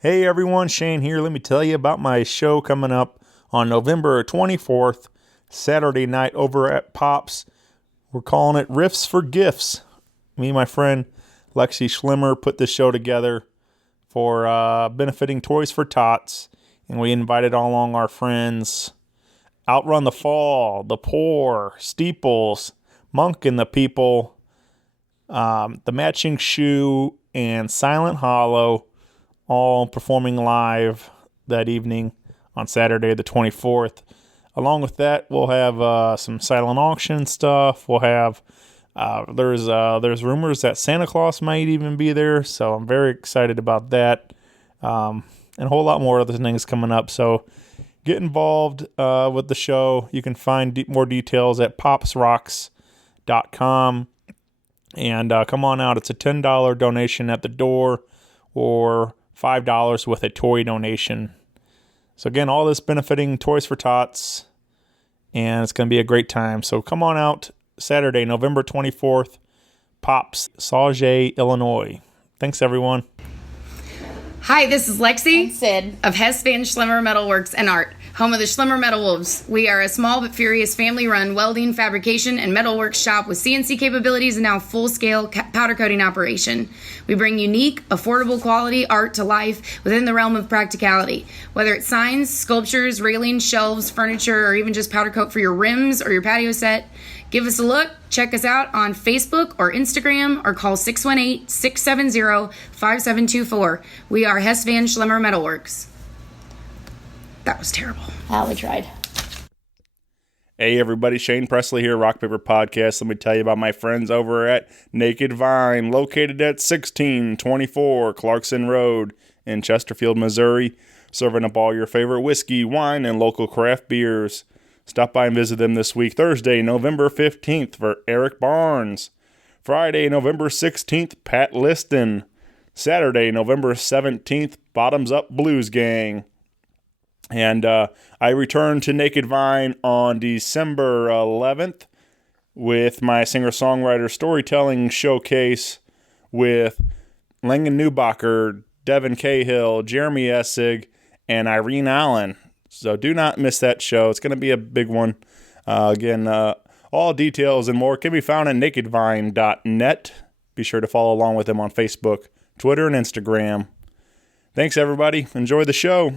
Hey everyone, Shane here. Let me tell you about my show coming up on November 24th, Saturday night over at Pops. We're calling it Riffs for Gifts. Me and my friend Lexi Schlimmer put this show together for benefiting Toys for Tots, and we invited all along our friends. Outrun the Fall, The Poor, Steeples, MONKH and the People, The Matching Shoe, and Silent Hollow, all performing live that evening on Saturday the 24th. Along with that, we'll have some silent auction stuff. We'll have there's rumors that Santa Claus might even be there, so I'm very excited about that. And a whole lot more other things coming up. So get involved with the show. You can find more details at popsrocks.com. And come on out. It's a $10 donation at the door or $5 with a toy donation. So again, all this benefiting Toys for Tots, and it's going to be a great time. So come on out Saturday, November 24th, Pops, Sauget, Illinois. Thanks, everyone. Hi, this is Lexi and Sid of Hess Van Schlimmer Metalworks and Art, home of the Schlimmer Metal Wolves. We are a small but furious family-run welding, fabrication, and metalworks shop with CNC capabilities and now full-scale powder coating operation. We bring unique, affordable quality art to life within the realm of practicality. Whether it's signs, sculptures, railings, shelves, furniture, or even just powder coat for your rims or your patio set, give us a look. Check us out on Facebook or Instagram or call 618-670-5724. We are Hess Van Schlimmer Metalworks. That was terrible. We tried. Hey everybody, Shane Presley here, Rock Paper Podcast. Let me tell you about my friends over at Naked Vine, located at 1624 Clarkson Road in Chesterfield, Missouri, serving up all your favorite whiskey, wine, and local craft beers. Stop by and visit them this week, Thursday, November 15th for Eric Barnes. Friday, November 16th, Pat Liston. Saturday, November 17th, Bottoms Up Blues Gang. And I return to Naked Vine on December 11th with my singer-songwriter storytelling showcase with Langen Neubacher, Devin Cahill, Jeremy Essig, and Irene Allen. So do not miss that show. It's going to be a big one. Again, all details and more can be found at nakedvine.net. Be sure to follow along with them on Facebook, Twitter, and Instagram. Thanks, everybody. Enjoy the show.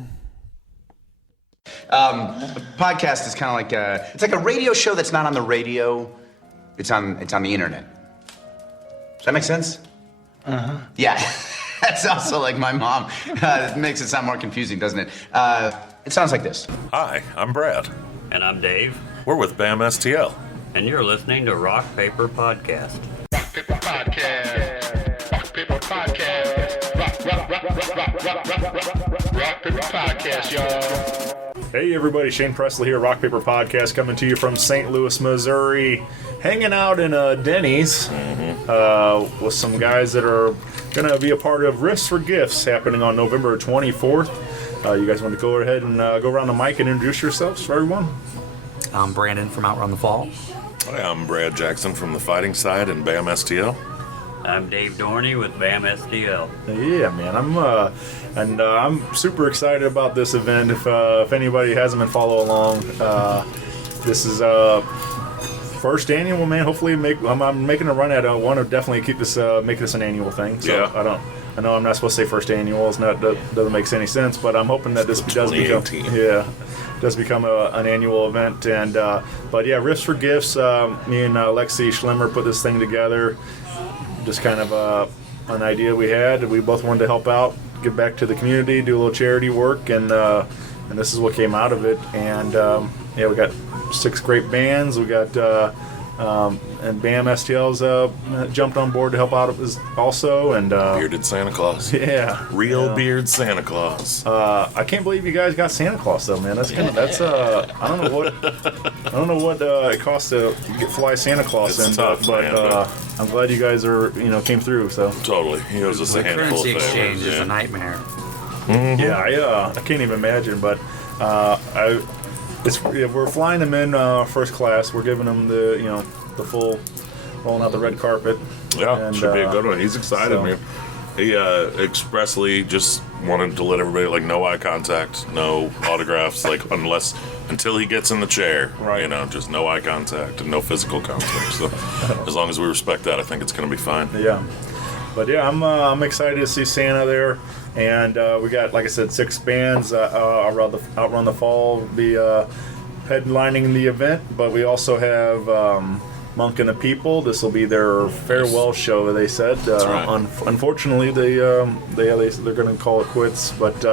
A podcast is kind of like it's like a radio show that's not on the radio. It's on the internet. Does that make sense? Uh-huh. Yeah. That's also like my mom. It makes it sound more confusing, doesn't it? It sounds like this. Hi, I'm Brad. And I'm Dave. We're with BAMSTL. And you're listening to Rock Paper Podcast. Rock Paper Podcast. Rock Paper Podcast. Rock Paper Podcast, y'all. Hey everybody, Shane Presley here, Rock Paper Podcast, coming to you from St. Louis, Missouri. Hanging out in Denny's with some guys that are going to be a part of Riffs for Gifts happening on November 24th. You guys want to go ahead and go around the mic and introduce yourselves for everyone? I'm Brandon from Outrun the Fall. Hi, I'm Brad Jackson from the Fighting Side and BAMSTL. I'm Dave Dorney with BAMSTL. Yeah, man, I'm super excited about this event. If anybody hasn't been following along, this is first annual, man. Hopefully, I'm making a run at it. I want to definitely keep this, make this an annual thing. So yeah. I know I'm not supposed to say first annual. That doesn't make any sense. But I'm hoping that this does become an annual event. And but yeah, Riffs for Gifts. Me and Lexi Schlimmer put this thing together. Just kind of an idea we had. We both wanted to help out, give back to the community, do a little charity work, and this is what came out of it. And we got 6 great bands. We got and BAMSTL's jumped on board to help out also. And Bearded Santa Claus. Yeah, real beard Santa Claus. I can't believe you guys got Santa Claus though, man. That's I don't know what it costs to fly Santa Claus in, tough, but I'm glad you guys came through. So totally, he owes us a handful of Currency things. exchange is a nightmare. Mm-hmm. Yeah, I can't even imagine, but we're flying them in first class. We're giving them the full, rolling out the red carpet. Yeah, and, should be a good one. He's excited, man. He expressly just wanted to let everybody, like, no eye contact, no autographs, like, until he gets in the chair. Right. You know, just no eye contact and no physical contact. So as long as we respect that, I think it's going to be fine. Yeah. But yeah, I'm excited to see Santa there. And we got, like I said, 6 bands Outrun the Fall be headlining the event. But we also have MONKH and the People. This will be their farewell show, they said. right. Unfortunately, they're going to call it quits. But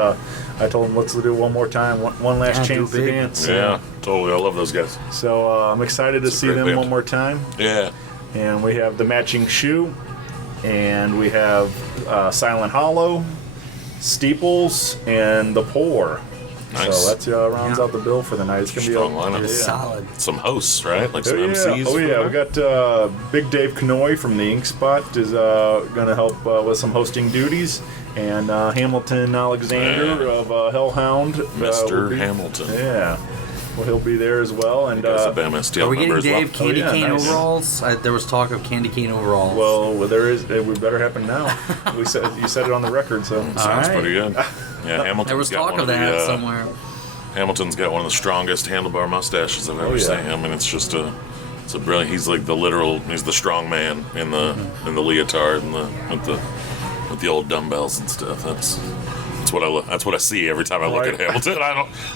I told them, let's do it one more time, one last chance to dance. Yeah, totally. I love those guys. So I'm excited to see them one more time. Yeah. And we have the Matching Shoe, and we have Silent Hollow, Steeples, and THEPOUR. Nice. So that's rounds out the bill for the night. It's gonna Strong be lineup. Solid. Some hosts, right? Like some Oh yeah, MCs. oh yeah. We got Big Dave Kanoy from the Ink Spot is gonna help with some hosting duties, and Hamilton Alexander of Hellhound, Mr. Hamilton. Yeah, well he'll be there as well. And Guys at BAMSTL Are we getting member as Dave well. candy cane nice. overalls? There was talk of candy cane overalls. well, there is. It would better happen now. You said it on the record, so. Sounds Alright. pretty good. Yeah, Hamilton's there was got talk one of the, that somewhere. Hamilton's got one of the strongest handlebar mustaches I've ever yeah. seen. I mean, it's a brilliant. He's like he's the strong man in the leotard and with the old dumbbells and stuff. That's what I see every time I look at Hamilton.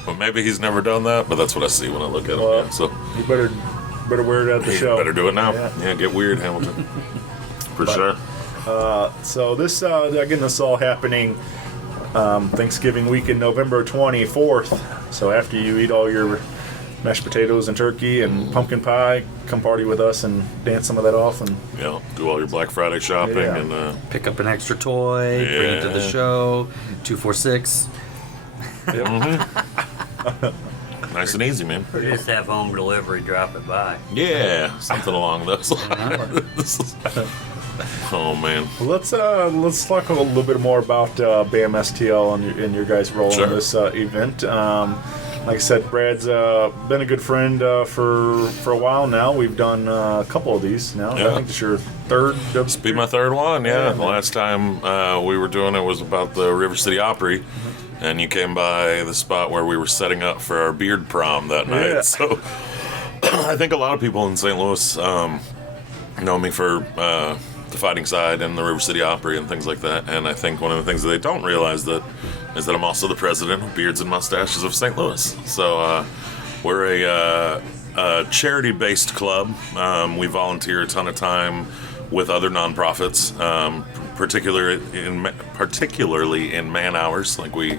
Well, maybe he's never done that, but that's what I see when I look at him. Well, Yeah, so you better wear it at the show. better do it now. Yeah. Get weird, Hamilton. For sure. So this again, this is all happening Thanksgiving weekend, November 24th. So after you eat all your mashed potatoes and turkey and pumpkin pie, come party with us and dance some of that off. And Yeah, do all your Black Friday shopping Yeah. and Pick up an extra toy, bring it to the Yeah. show. 246. nice and easy, man. Just have home delivery drop it by. Yeah, something along those lines. Oh man. let's talk a little bit more about BAMSTL and your guys' role Sure. in this event. Like I said, Brad's been a good friend for a while now. We've done a couple of these now. Yeah. I think it's your third. Be my third one, yeah. Yeah, The man. last time we were doing it was about the River City Opry, and you came by the spot where we were setting up for our beard prom that night. Yeah. So I think a lot of people in St. Louis know me for the Fighting Side and the River City Opry and things like that. And I think one of the things that they don't realize is that I'm also the president of Beards and Mustaches of St. Louis. So we're a charity-based club. We volunteer a ton of time with other nonprofits, particularly in man hours. Like we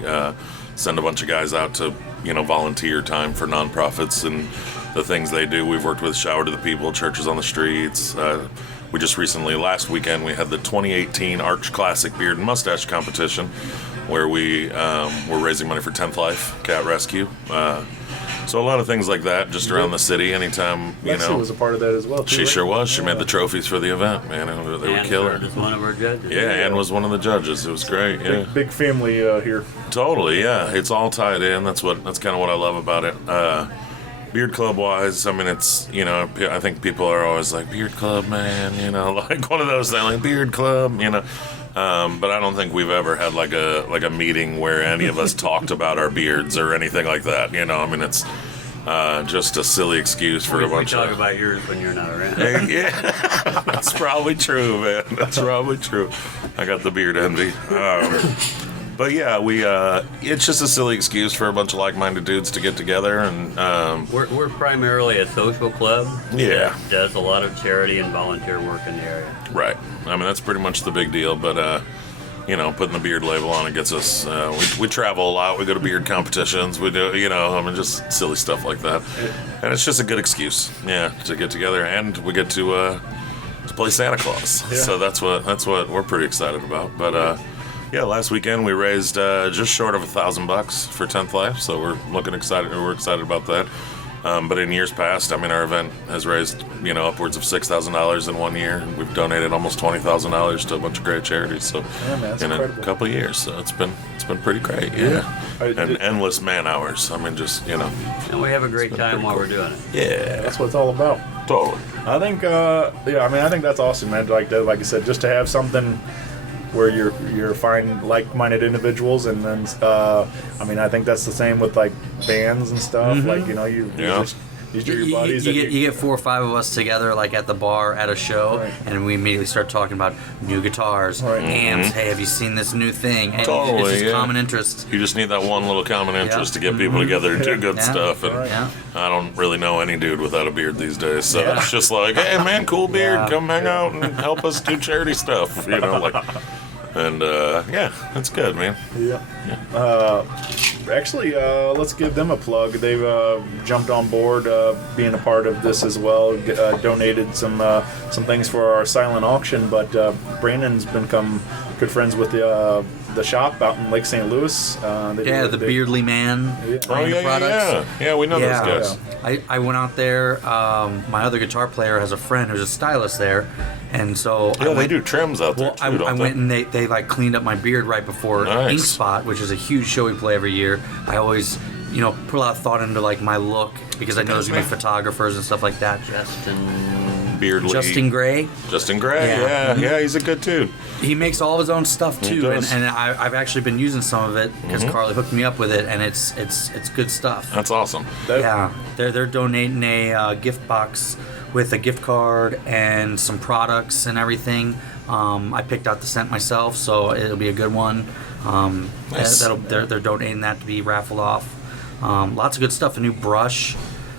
send a bunch of guys out to volunteer time for nonprofits and the things they do. We've worked with Shower to the People, Churches on the Streets. We just recently, last weekend, we had the 2018 Arch Classic Beard and Mustache Competition, where we were raising money for 10th Life Cat Rescue. So a lot of things like that, just around the city. Anytime Lexi was a part of that as well. Too, she right? sure was. She made the trophies for the event, man. They were Ann killer. served as one of our judges. Yeah, Ann was one of the judges. It was great. Yeah, Big family here. totally. Yeah, it's all tied in. That's kind of what I love about it. Beard Club wise, I mean, it's I think people are always like Beard Club, man. Like one of those things, like Beard Club, But I don't think we've ever had like a meeting where any of us talked about our beards or anything like that. I mean, it's just a silly excuse for a We bunch talk of. about yours when you're not around. Yeah, that's probably true, man. That's probably true. I got the beard envy. But yeah, it's just a silly excuse for a bunch of like-minded dudes to get together and. We're primarily a social club. Yeah. That does a lot of charity and volunteer work in the area. Right. I mean, that's pretty much the big deal. But putting the beard label on it gets us. We travel a lot. We go to beard competitions. We do. I mean, just silly stuff like that. And it's just a good excuse, to get together, and we get to play Santa Claus. Yeah. So that's what we're pretty excited about. But. Yeah, last weekend we raised just short of $1,000 for 10th Life, so we're excited. We're excited about that. But in years past, I mean, our event has raised upwards of $6,000 in 1 year. We've donated almost $20,000 to a bunch of great charities. So Yeah, man, that's in incredible. a couple of years, so it's been pretty great. Yeah, and endless man hours. I mean, just And we have a great time pretty while cool. we're doing it. yeah, That's what it's all about. totally. I think, I think that's awesome, man. Like I said, just to have something where you're find like-minded individuals, and then I mean, I think that's the same with like bands and stuff. Like, you know, these are your buddies. You get 4 or 5 of us together, like at the bar at a show, Right. and we immediately start talking about new guitars, Right. amps. Hey, have you seen this new thing? And Totally, it's just yeah. common interest. You just need that one little common interest Yeah. to get people together and do good Yeah. stuff. And Right. Yeah. I don't really know any dude without a beard these days. So Yeah. it's just like, hey, man, cool beard. Yeah. Come hang out and help us do charity stuff. You know, like, and yeah, that's good, man. Yeah. Actually, let's give them a plug. They've jumped on board, being a part of this as well. Donated some things for our silent auction. But Brandon's become good friends with the shop out in Lake St. Louis. The Beardly Man Oh, line of products. Yeah, we know those guys. I went out there. My other guitar player has a friend who's a stylist there, and so Yeah, they do trims out there, too, I don't they? went and they like cleaned up my beard right before Nice. Ink Spot, which is a huge show we play every year. I always, put a lot of thought into like my look because I know there's gonna be photographers and stuff like that. Beardly. Justin Gray, Justin Gray, Yeah. yeah, he's a good dude. he makes all of his own stuff He too, and does. I've actually been using some of it because Carly hooked me up with it, and it's good stuff. That's awesome. Yeah, they're donating a gift box with a gift card and some products and everything. I picked out the scent myself, so it'll be a good one. Nice. They're donating that to be raffled off. Lots of good stuff. A new brush,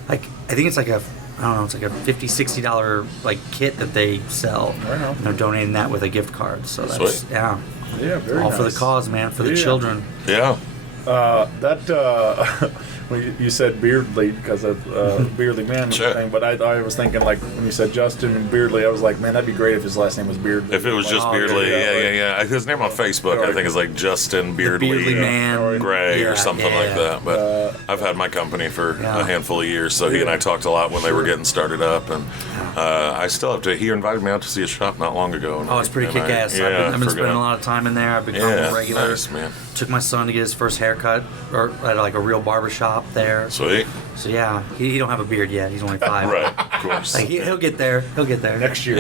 like I think it's like it's like a $50, $60 like kit that they sell. Right on. And they're donating that with a gift card. So that's Sweet. yeah, Yeah, very all nice. for the cause, man, for the Yeah. children. Yeah. Well, you said Beardly because of Beardly Man Sure. thing, but I was thinking, like, when you said Justin Beardly, I was like, man, that'd be great if his last name was Beardly. If it was just Oh, Beardly, yeah, yeah. His name on Facebook, I think, is like Justin Beardly, Beardly Man Gray Yeah, or something yeah, like yeah. that. But I've had my company for Yeah. a handful of years, so he and I talked a lot when they were getting started up, and I still have to. He invited me out to see his shop not long ago. And Oh, it's pretty and I- kick-ass. Yeah, I've been spending a lot of time in there. I've become Yeah, a regular. nice, man. Took my son to get his first haircut or at like a real barber shop there. Sweet. So yeah, he don't have a beard yet. He's only 5. Right, of course. Like he'll get there. He'll get there Next year.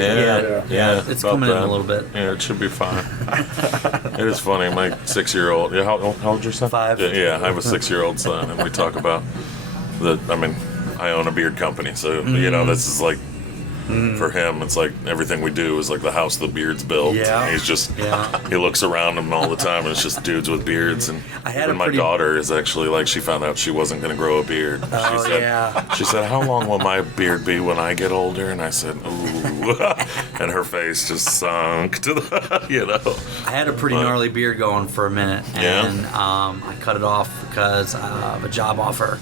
Yeah, It's about coming in that. a little bit. Yeah, it should be fine. It is funny. My 6-year-old. Yeah, how old's your son? 5. Yeah, I have a 6-year-old son, and we talk about I mean, I own a beard company, so this is like. For him, it's like everything we do is like the house the beard's built. Yeah. He's just, Yeah. he looks around him all the time, and it's just dudes with beards. And I had even a my pretty- daughter is actually like, she found out she wasn't going to grow a beard. Oh, yeah. She said, how long will my beard be when I get older? And I said, ooh. And her face just sunk to the, I had a pretty gnarly beard going for a minute, Yeah. and I cut it off because of a job offer.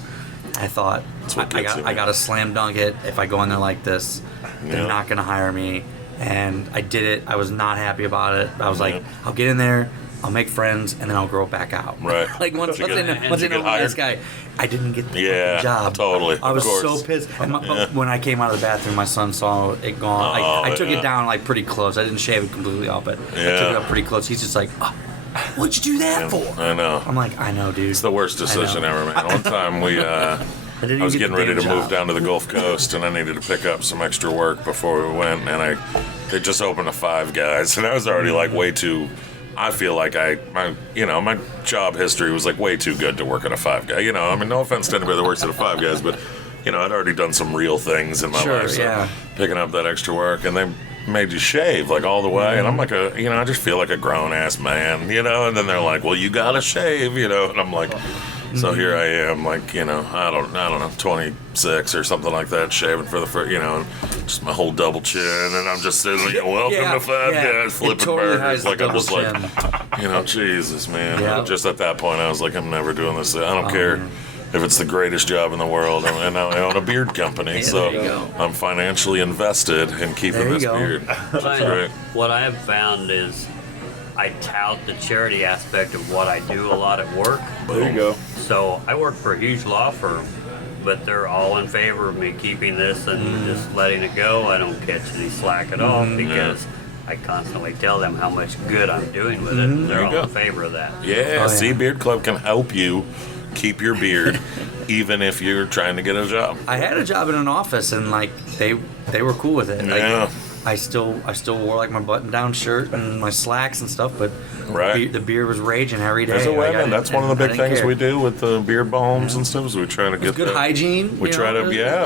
I thought what gets you, I man. got to slam dunk it. If I go in there like this, they're Yeah. not going to hire me. And I did it. I was not happy about it. I was like, Yeah. I'll get in there, I'll make friends, and then I'll grow it back out. Right. Like once Did you they get- know, once did they you know get I'm this hired? guy, I didn't get the Yeah, fucking job. totally, I was of course. so pissed. And but when I came out of the bathroom, my son saw it gone. Oh, I took yeah. it down like pretty close. I didn't shave it completely off, but I Yeah. took it up pretty close. He's just like, oh, what'd you do that for? I know. I'm like, I know, dude. It's the worst decision ever, man. One time I was getting ready to move down to the Gulf Coast, and I needed to pick up some extra work before we went, and they just opened a Five Guys, and I was already like way too. I feel like my job history was like way too good to work at a Five Guy. I mean, no offense to anybody that works at a Five Guys, but I'd already done some real things in my Sure, life, so yeah. picking up that extra work, and they made you shave like all the way, and I'm like I just feel like a grown ass man, and then they're like, well, you gotta shave, and I'm like. So here I am, like, I don't know, 26 or something like that, shaving for the first, just my whole double chin, and I'm just sitting there, welcome Yeah, to Five yeah. Guys, It flipping totally burgers. has the Like, I'm just double like, Jesus, man. Yeah. Just at that point, I was like, I'm never doing this. I don't care if it's the greatest job in the world, and now I own a beard company, Yeah, so there you go. I'm financially invested in keeping There you this go. beard. It's great. What I have found is I tout the charity aspect of what I do a lot at work. There you go. So I work for a huge law firm, but they're all in favor of me keeping this and just letting it go. I don't catch any slack at all because I constantly tell them how much good I'm doing with it. And they're There you all go. in favor of that. Yeah, Oh, see, yeah. Beard Club can help you keep your beard, even if you're trying to get a job. I had a job in an office, and like they were cool with it. Like, Yeah. I still wore like my button-down shirt and my slacks and stuff, but Right. the beard was raging every day. As a Like, women, that's one of the big things care. we do with the beard balms and stuff. Is we try to get Good hygiene. We you try know,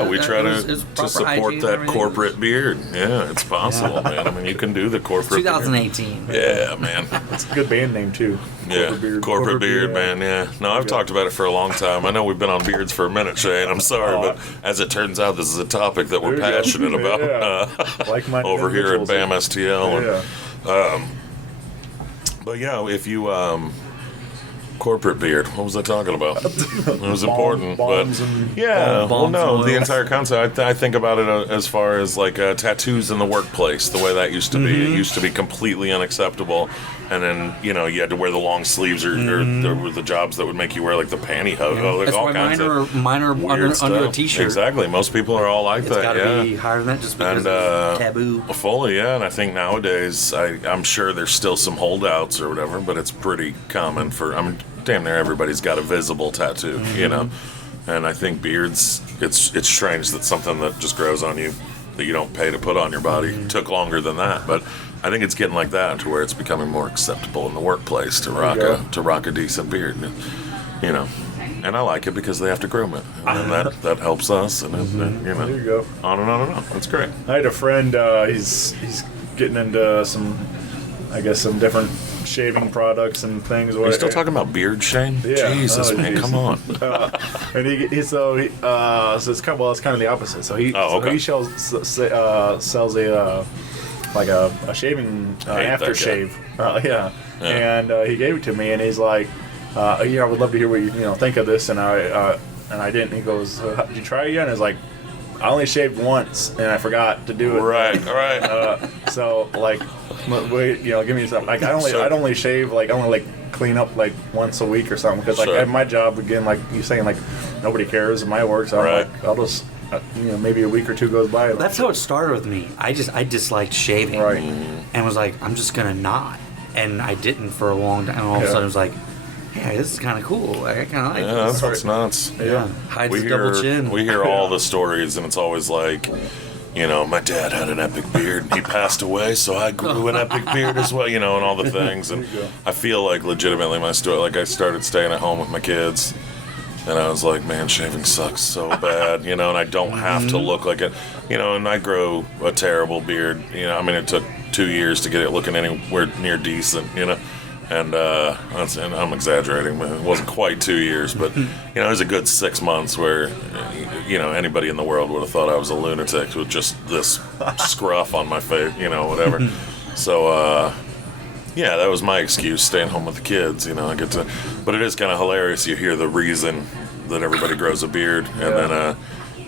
we try it was to proper support hygiene and that everything. corporate beard. Yeah, it's possible, man. I mean, you can do the corporate. 2018. Beard. Yeah, man. It's a good band name too. Yeah, corporate beard, man. Yeah. No, I've talked about it for a long time. I know we've been on beards for a minute, Shane. I'm sorry, but as it turns out, this is a topic that we're passionate about Like-minded over here at individuals. BAMSTL. But yeah, if you corporate beard, what was I talking about? It was important, Bombs but and yeah, well, bombs no, and the oils. entire concept. I think about it as far as like tattoos in the workplace, the way that used to be. It used to be completely unacceptable, and then you had to wear the long sleeves, or there were the jobs that would make you wear like the pantyhose, like That's all why kinds of mine are weird under a stuff. t-shirt. Exactly, most people are all like It's that. got to Yeah. be higher than that just because And, it's taboo. Fully, yeah, and I think nowadays, I'm sure there's still some holdouts or whatever, but it's pretty common for, damn near everybody's got a visible tattoo, you know? And I think beards, it's strange that something that just grows on you that you don't pay to put on your body took longer than that, but I think it's getting like that to where it's becoming more acceptable in the workplace to rock a decent beard, you know? And I like it because they have to groom it, and that helps us, and you know, There you go. on and on and on. That's great. I had a friend. He's getting into some different shaving products and things. Are you still talking about beard, Shane? Yeah. Jesus, Oh, man, geez. come on. And so it's kind of the opposite. So he sells a shaving hate that aftershave. And he gave it to me, and he's like, I would love to hear what you think of this. And I didn't. He goes, did you try it yet? And I was like, I only shaved once, and I forgot to do it. Right. So like, wait, give me something. Like I'd only shave I only clean up like once a week or something, because Sure. at my job, again, like you saying, like nobody cares in my work, so Right. I'm like, I'll just maybe a week or two goes by. That's how it started with me. I disliked shaving, Right. and was like, I'm just gonna not, and I didn't for a long time. And all of a sudden, it was like, hey, this is kind of cool. Like, I kind of like Yeah, this. that's nuts. Yeah. Hides We the double hear, chin. we hear all the stories, and it's always like, my dad had an epic beard, and he passed away, so I grew an epic beard as well, and all the things. And I feel like legitimately my story, like I started staying at home with my kids, and I was like, man, shaving sucks so bad, and I don't have to look like it, and I grow a terrible beard, it took 2 years to get it looking anywhere near decent, and I'm exaggerating, but it wasn't quite 2 years, but it was a good 6 months where anybody in the world would have thought I was a lunatic with just this scruff on my face, whatever. So that was my excuse, staying home with the kids. But it is kind of hilarious. You hear the reason that everybody grows a beard, and then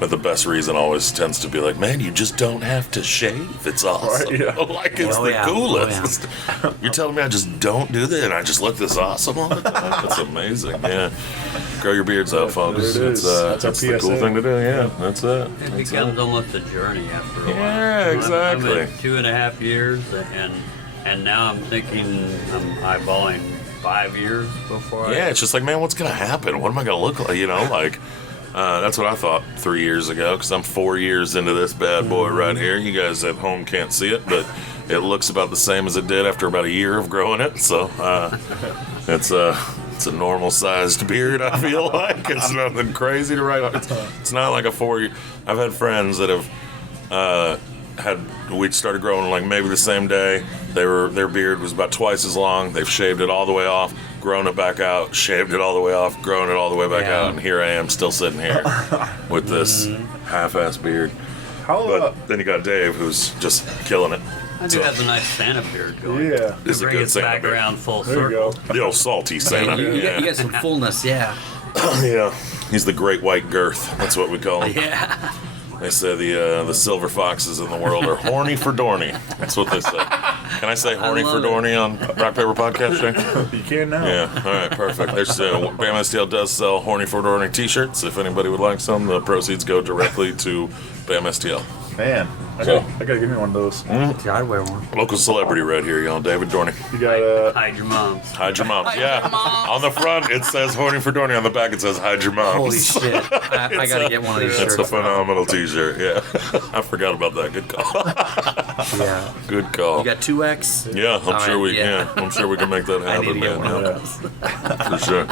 but the best reason always tends to be like, man, you just don't have to shave. It's awesome. Right, yeah. Like, it's Oh, the yeah. coolest. You're telling me I just don't do that and I just look this awesome all the time? That's amazing. Yeah. Grow your beards out, folks. There it is. That's That's our the cool PSA. thing to do. Yeah, that's it. It becomes almost a journey after a while. Yeah, I'm exactly. at 2.5 years, and now I'm thinking I'm eyeballing 5 years before. Yeah, it's just like, man, what's going to happen? What am I going to look like? That's what I thought 3 years ago, because I'm 4 years into this bad boy right here. You guys at home can't see it, but it looks about the same as it did after about a year of growing it. So it's a normal-sized beard, I feel like. It's nothing crazy to write on. It's not like a 4 year. I've had friends that have we'd started growing like maybe the same day. Their beard was about twice as long. They've shaved it all the way off, grown it back out, shaved it all the way off, grown it all the way back out, and here I am still sitting here with this half-ass beard. But then you got Dave, who's just killing it. I do have a nice Santa beard going. Yeah. It's a Bring good it Santa back beard. around full There you circle. go. The old salty Santa. You get some fullness, yeah. Yeah. He's the great white girth. That's what we call him. Yeah. They say the silver foxes in the world are horny for Dorney. That's what they say. Can I say horny for love it. Dorney on Rock Paper Podcast, Shane? You can now. Yeah, all right, perfect. There's BAMSTL does sell Horny for Dorney t-shirts. If anybody would like some, the proceeds go directly to BAMSTL. Man, I gotta give me one of those. Yeah, I'd wear one. Local celebrity right here, y'all. David Dorney. You got Hide your moms. Hide your moms. Yeah. On the front, it says horny for Dorney. On the back, it says hide your moms. Holy shit. I gotta get one of these shirts. It's a phenomenal t-shirt, yeah. I forgot about that. Good call. Yeah. Good call. You got 2X? Yeah, I'm sure we yeah. I'm sure we can make that I need to happen, get man. one Yeah, of those. for sure.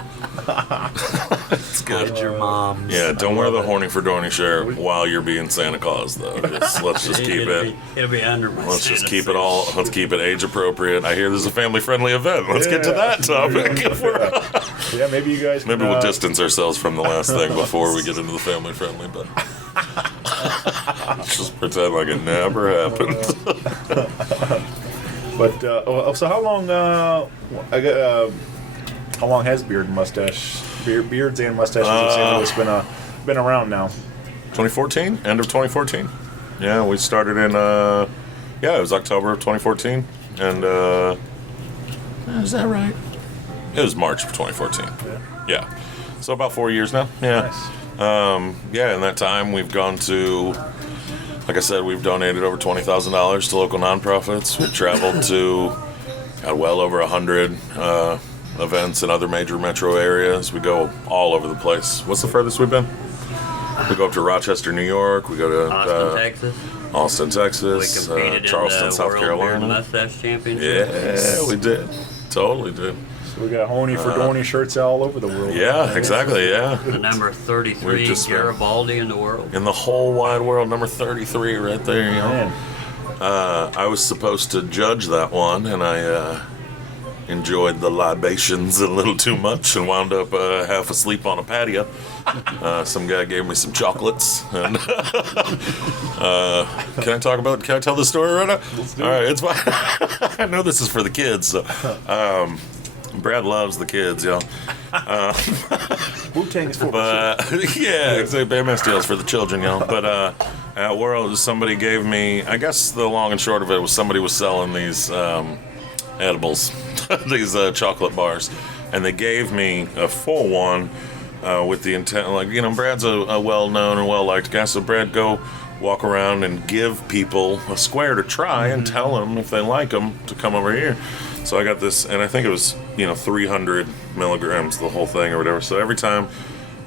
It's good. Hide your moms. Yeah, don't wear the horny for Dorney shirt while you're being Santa Claus, though. Let's just keep it. It'll be under my Let's just Santa keep it suit. all. Let's keep it age appropriate. I hear this is a family friendly event. Let's get to that topic. yeah, maybe you guys. Maybe can, we'll distance ourselves from the last thing before we get into the family friendly, but let's just pretend like it never happened. But so how long? How long has beards and mustaches in St. Louis been around now? 2014, end of 2014. Yeah, we started in. It was October of 2014, and is that right? It was March of 2014. Yeah. So about 4 years now. Yeah. Nice. In that time we've gone to, like I said, we've donated over $20,000 to local nonprofits. We've traveled to, well over 100 events in other major metro areas. We go all over the place. What's the furthest we've been? We go up to Rochester, New York. We go to Austin, Texas. We competed Charleston, in the South World Carolina. Beard Mustache Championship. Yeah, we did. Totally did. So we got horny for Dorney shirts all over the world. Yeah, exactly. Yeah. The number 33 We've just been- Garibaldi in the world. In the whole wide world, number 33 right there. You know? Man. I was supposed to judge that one, and I enjoyed the libations a little too much and wound up half asleep on a patio. Some guy gave me some chocolates. And can I tell the story right now? All right, it's fine. I know this is for the kids, so Brad loves the kids, y'all. Wu-Tang's for But yeah, exactly. BAMSTL is for the children, y'all. But at World, somebody gave me. I guess the long and short of it was somebody was selling these edibles, these chocolate bars, and they gave me a full one with the intent, like, Brad's a well-known and well-liked guy, so Brad, go walk around and give people a square to try and tell them if they like them to come over here. So I got this, and I think it was 300 milligrams, the whole thing or whatever. So every time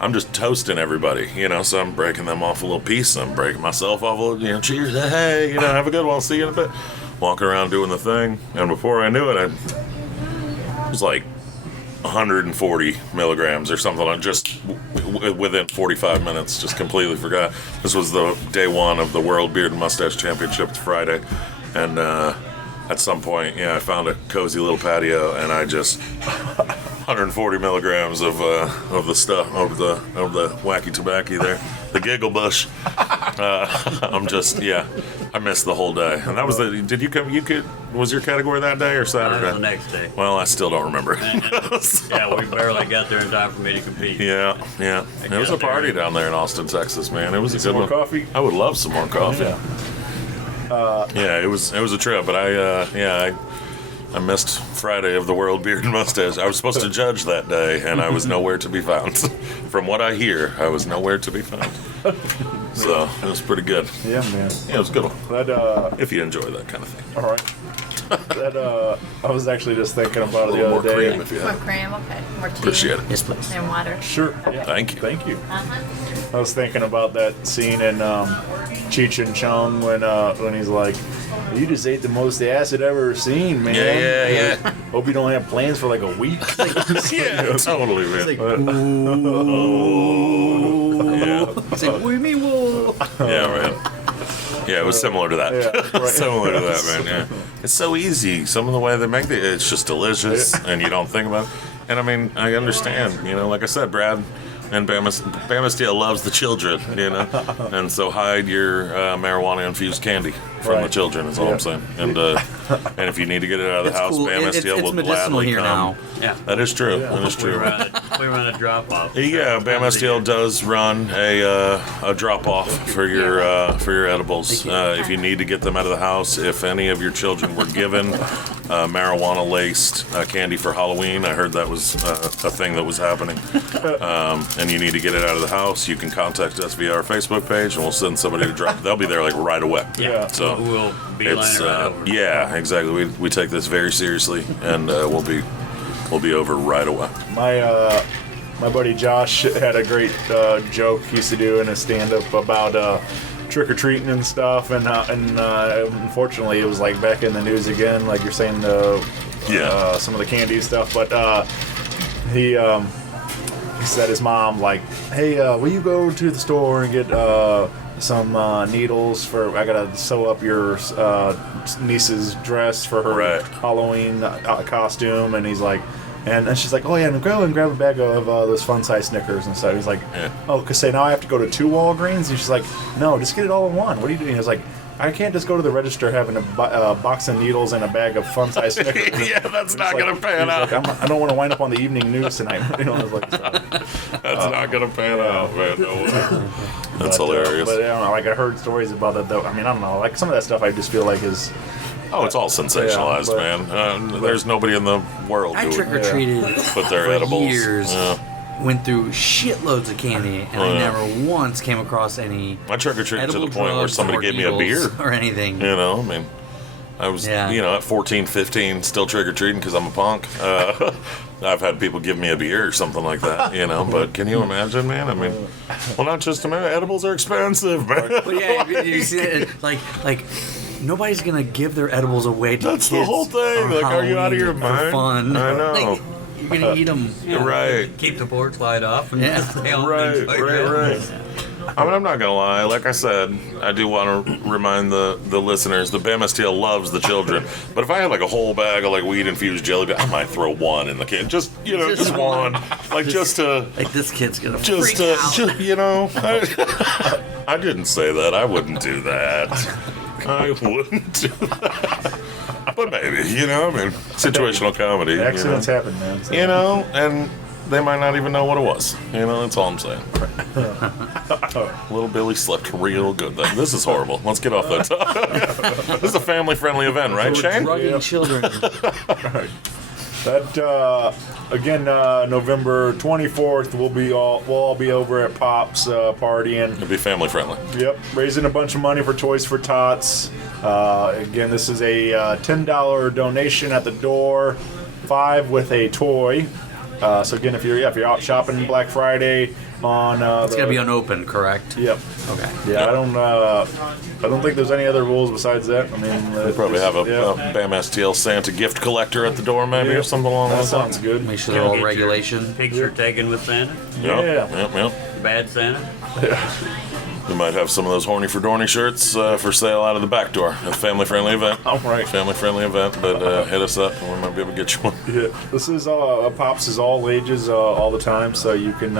I'm just toasting everybody, so I'm breaking them off a little piece. I'm breaking myself off a little, cheers, hey, have a good one, see you in a bit. Walking around doing the thing, and before I knew it, it was like 140 milligrams or something. I just within 45 minutes, just completely forgot. This was the day one of the World Beard and Mustache Championship. It's Friday, and at some point, I found a cozy little patio, and I just 140 milligrams of the stuff of the wacky tobacco there, the giggle bush. I missed the whole day, and that was the. Did you come? Was your category that day or Saturday? That was the next day. Well, I still don't remember. Yeah, we barely got there in time for me to compete. Yeah. It was a party down there in Austin, Texas, man. It was a good one. Coffee? I would love some more coffee. Yeah. It was a trip, but I missed Friday of the World Beard and Mustache. I was supposed to judge that day, and I was nowhere to be found. From what I hear, I was nowhere to be found. So it was pretty good. Yeah, man. Yeah, it was a good one. That If you enjoy that kind of thing. all right. That I was actually just thinking about A it the little more other day. cream if you More have. cream, okay. More tea. Appreciate it. Yes, please. And water. Sure. Yeah. Thank you. Thank you. Uh-huh. I was thinking about that scene in Cheech and Chong when he's like, "You just ate the most acid I've ever seen, man." Yeah. Hope you don't have plans for like a week. Yeah, totally, man. It's like, Yeah. it's like, what do you mean, whoa? Yeah, man. Yeah, it was similar to that. Yeah, right. Similar to that, man. Yeah, it's so easy. Some of the way they make it's just delicious, and you don't think about it. And I mean, I understand. Like I said, Brad and BAMSTL loves the children. And so hide your marijuana infused candy from the Right. children is all Yeah. I'm saying. And And if you need to get it out of the It's house, cool. BAMSTL It's will medicinal gladly here come. now. Yeah. That is true. That is We true. run a drop off. Yeah, BAMSTL does run a drop off for your edibles. If you need to get them out of the house, if any of your children were given marijuana laced candy for Halloween, I heard that was a thing that was happening, and you need to get it out of the house, you can contact us via our Facebook page, and we'll send somebody to drop. They'll be there like right away. Yeah. So We'll be lining it's right over. yeah, exactly. We take this very seriously, and we'll be over right away. My buddy Josh had a great joke he used to do in a stand-up about trick or treating and stuff, and unfortunately it was like back in the news again, like you're saying, some of the candy stuff. But he said his mom, like, hey, will you go to the store and get some needles for, I gotta sew up your niece's dress for her Halloween costume. And he's like, and she's like, oh yeah, and go and grab a bag of those fun size Snickers and stuff. He's like, oh, because say now I have to go to 2 Walgreens. And she's like, no, just get it all in one. What are you doing? He was like, I can't just go to the register having a box of needles and a bag of fun size Snickers. Yeah, that's not gonna pan out. Like, I don't want to wind up on the evening news tonight. You know, I was like, That's not gonna pan out, man. No way. That's hilarious. But I don't know, like I heard stories about it though. I mean, I don't know, like some of that stuff I just feel like is. Oh, it's all sensationalized, man. There's nobody in the world I who trick or would treated put their for edibles. years. Went through shitloads of candy, and I never once came across any. I trick or treated to the edible point where drugs somebody or gave me a needles beer. or anything. You know, I mean, I was, at 14, 15, still trick or treating because I'm a punk. I've had people give me a beer or something like that, you know. But can you imagine, man? I mean, well, not just a minute. Edibles are expensive, man. Well, yeah, you see it, like nobody's gonna give their edibles away to That's kids the whole thing. on Like, are you out of your Halloween for mind? fun. I know. Like, you're gonna eat them. Right. Keep the porch light off and stay on Right. I mean, I'm not gonna lie. Like I said, I do want to remind the listeners, the BAMSTL loves the children. But if I had like a whole bag of like weed infused jelly bean, I might throw one in the can. Just just one. Like just to. Like this kid's gonna Just freak out. I didn't say that. I wouldn't do that. I wouldn't do that. But maybe, I mean, situational comedy. Accidents happen, man. So. And they might not even know what it was. That's all I'm saying. Little Billy slept real good then. This is horrible. Let's get off that topic. This is a family-friendly event, right, Shane? Drugging children. Right. That again, November 24th, we'll all be over at Pop's partying. It'll be family-friendly. Yep, raising a bunch of money for Toys for Tots. Again, this is a $10 donation at the door, 5 with a toy. So again, if you're out shopping Black Friday on, It's gonna be unopened, correct? Yep. Okay. Yeah, I don't think there's any other rules besides that. I mean, We'll probably have a BAMSTL Santa gift collector at the door, maybe, or something along that those sounds lines. good. Make sure they're all regulation. Picture taken with Santa. Yep. Bad Santa. We might have some of those horny for Dorney shirts for sale out of the back door. A family-friendly event. All right. Family-friendly event, but hit us up and we might be able to get you one. Yeah, this is Pops is all ages all the time, so you can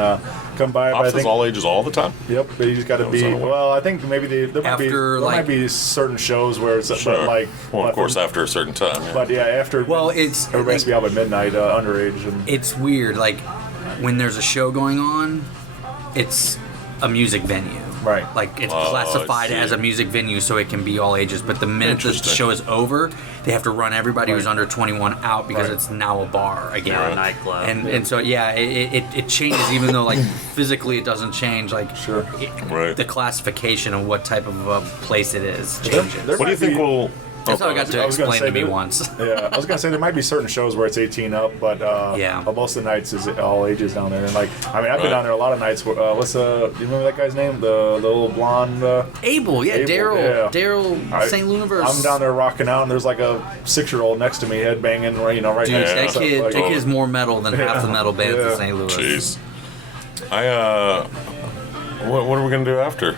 come by. Pops I think, is all ages all the time? Yep, but you just got to be. Well, I think maybe there might be certain shows where it's Sure. but like. Well, but, of course, after a certain time. Yeah. But yeah, after. Well, everybody has to be out by midnight, underage, and It's weird. Like when there's a show going on, it's a music venue. right. Like it's Oh, I classified see. as a music venue, so it can be all ages. But the minute the Interesting. show is over, they have to run everybody who's under 21 out because it's now a bar again. Now a nightclub. And so yeah, it changes even though like physically it doesn't change. Like Sure. Right. the classification of what type of place it is changes. there What do you might think be- will... That's how I got to I was gonna explain to say me that- once. Yeah, I was gonna say there might be certain shows where it's 18 up, but Yeah. most of the nights is all ages down there. And like, I mean, I've Right. been down there a lot of nights. Where, what's do you remember that guy's name? The little blonde. Abel, yeah, Abel, yeah. Daryl, St. Luniverse. I'm down there rocking out, and there's like a 6-year-old next to me, head banging, right Dude, next to me. that So, kid, like, that kid is more metal than half the metal bands Yeah. in St. Louis. Jeez. What are we going to do after?